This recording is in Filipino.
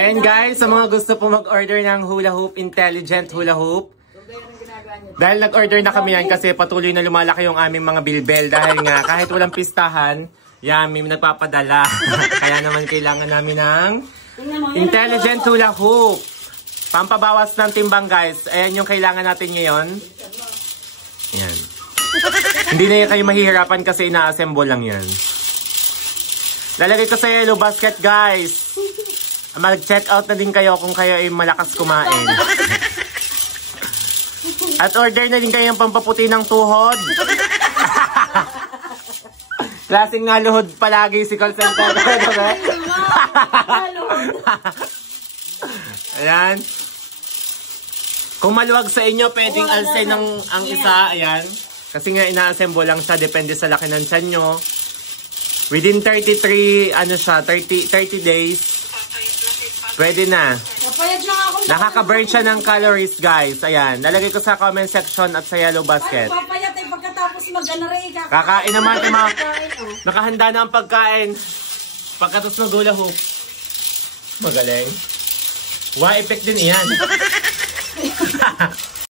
Ayan guys, sa mga gusto po mag-order ng hula hoop, intelligent hula hoop. Dahil nag-order na kami yan kasi patuloy na lumalaki yung aming mga bilbel. Dahil nga kahit walang pistahan, may nagpapadala. Kaya naman kailangan namin ng intelligent hula hoop. Pampabawas ng timbang guys. Ayan yung kailangan natin ngayon. Ayan. Hindi na kayo mahihirapan kasi ina-assemble lang yan. Lalagay ko sa yellow basket guys. Mag-check out na din kayo kung kayo ay malakas kumain. At order na din kayo yung pampaputi ng tuhod. Klaseng nga luhod palagi si call center. Ayan. Kung maluwag sa inyo, pwedeng alsay ng ang isa. Ayan. Kasi nga ina-assemble lang siya. Depende sa laki ng tiyan nyo. Within 33, 30 days. Pwede na. Nakaka-burn siya ng calories, guys. Ayan. Lalagay ko sa comment section at sa yellow basket. Papayat ay pagkatapos mag-anaray. Kakain naman, nakahanda na ang pagkain. Pagkatapos ng hula hoop. Magaling. Wa effect din iyan.